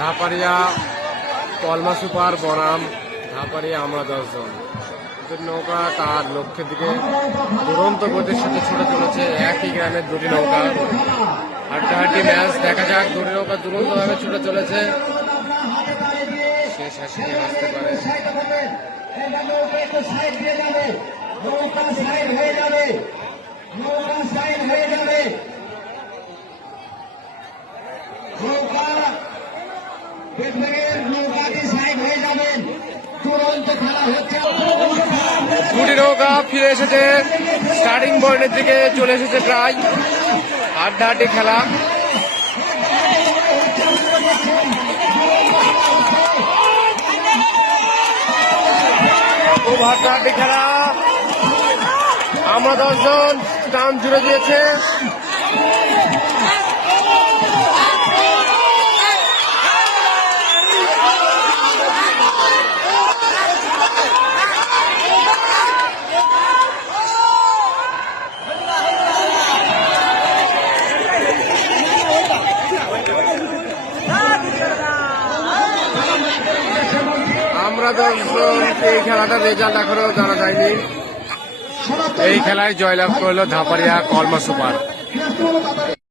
ধাপারিয়া কলমা super বনাম ধাপারিয়া আমরা 10 জন। নৌকা তার লক্ষ্যের দিকে দুরন্ত গতির সাথে ছুটে চলেছে। একই গ্রামের দুটি নৌকা, হাড্ডাহাড্ডি ম্যাচ। দেখা যাক, দুটি নৌকা দুরন্ত ভাবে ছুটে চলেছে। শেষ হাসিটি আসতে পারে। দুটি নৌকা ফিরে এসেছে স্টার্টিং পয়েন্টের দিকে, চলে এসেছে প্রায়। হাড্ডাহাড্ডি খেলা। খুব হাড্ডাহাড্ডি খেলা। আমরা 10 জন টান জুড়ে দিয়েছে। আমরা 10 জন, এই খেলাটার রেজাল্ট এখনো জানা যায়নি। এই খেলায় জয়লাভ করলো ধাপারিয়া কলমা সুপার।